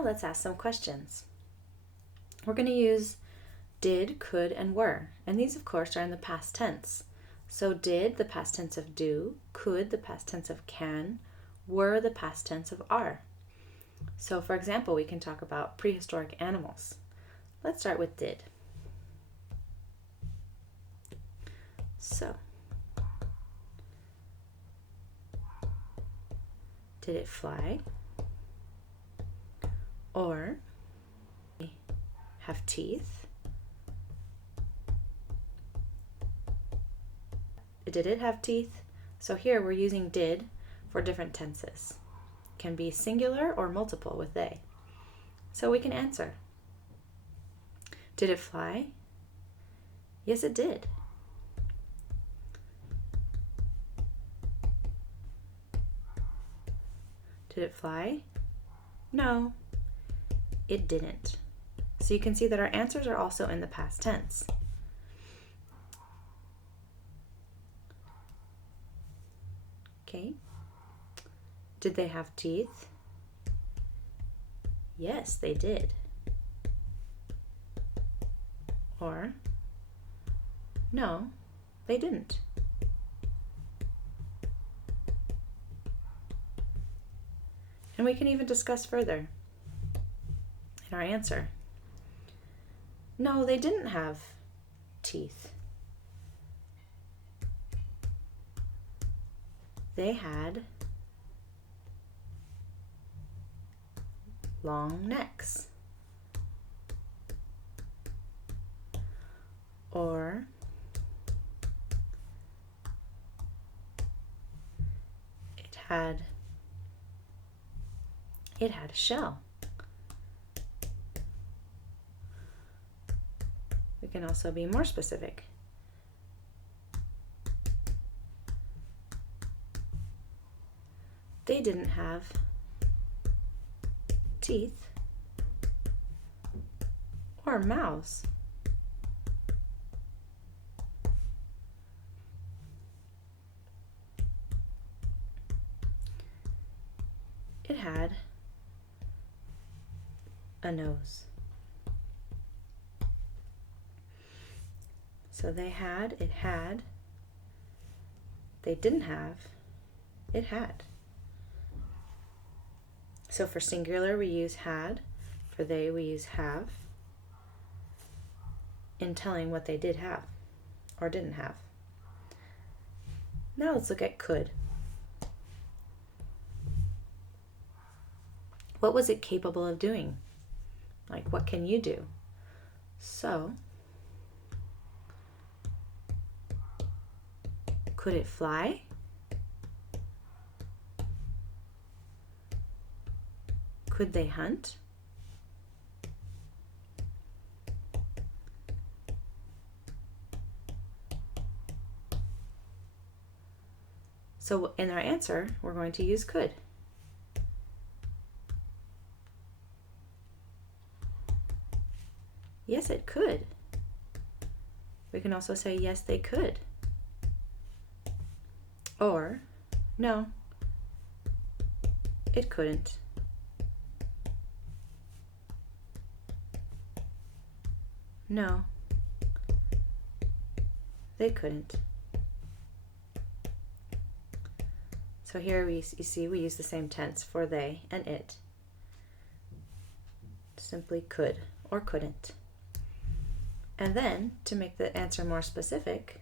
Now let's ask some questions. We're going to use did, could, and were. And these, of course, are in the past tense. So did, the past tense of do, could, the past tense of can, were, the past tense of are. So, for example, we can talk about prehistoric animals. Let's start with did. So, did it fly? Or have teeth? Did it have teeth? So here we're using did for different tenses. It can be singular or multiple with they. So we can answer. Did it fly? Yes, it did. Did it fly? No, it didn't. So you can see that our answers are also in the past tense. Okay. Did they have teeth? Yes, they did. Or, no, they didn't. And we can even discuss further in our answer. No, they didn't have teeth. They had long necks. Or it had a shell. We can also be more specific. They didn't have teeth or mouths. It had a nose. So they had, it had. They didn't have, it had. So for singular, we use had. For they, we use have in telling what they did have or didn't have. Now let's look at could. What was it capable of doing? Like, what can you do? So, could it fly? Could they hunt? So in our answer, we're going to use could. Yes, it could. We can also say, yes, they could. Or, no, it couldn't. No, they couldn't. So here you see we use the same tense for they and it. Simply could or couldn't. And then, to make the answer more specific,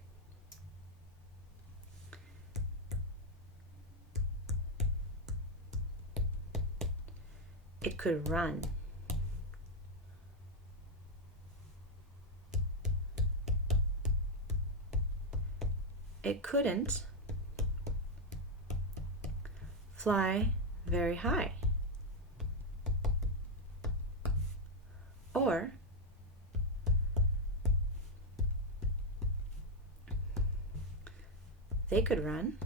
it could run. It couldn't fly very high. Or they could run.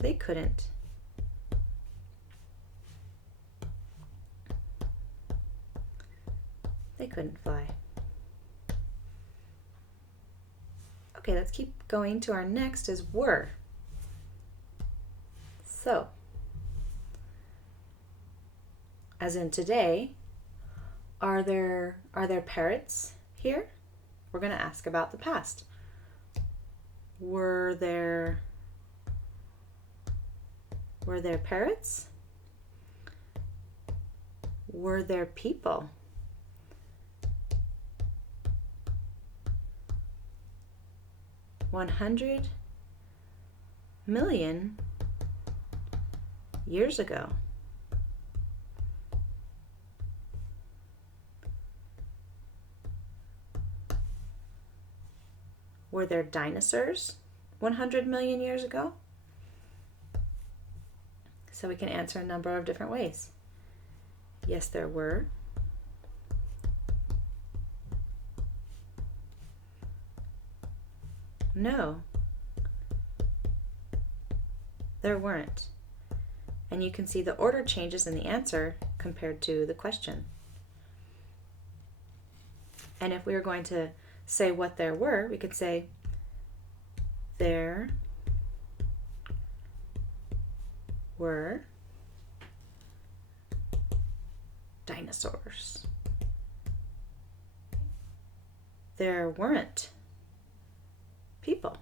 They couldn't. They couldn't fly. Okay, let's keep going to our next is were. So, as in today, are there parrots here? We're going to ask about the past. Were there parrots? Were there people? $100 million years ago. Were there dinosaurs 100 million years ago? So we can answer a number of different ways. Yes, there were. No, there weren't. And you can see the order changes in the answer compared to the question. And if we were going to say what there were, we could say there were dinosaurs. There weren't people.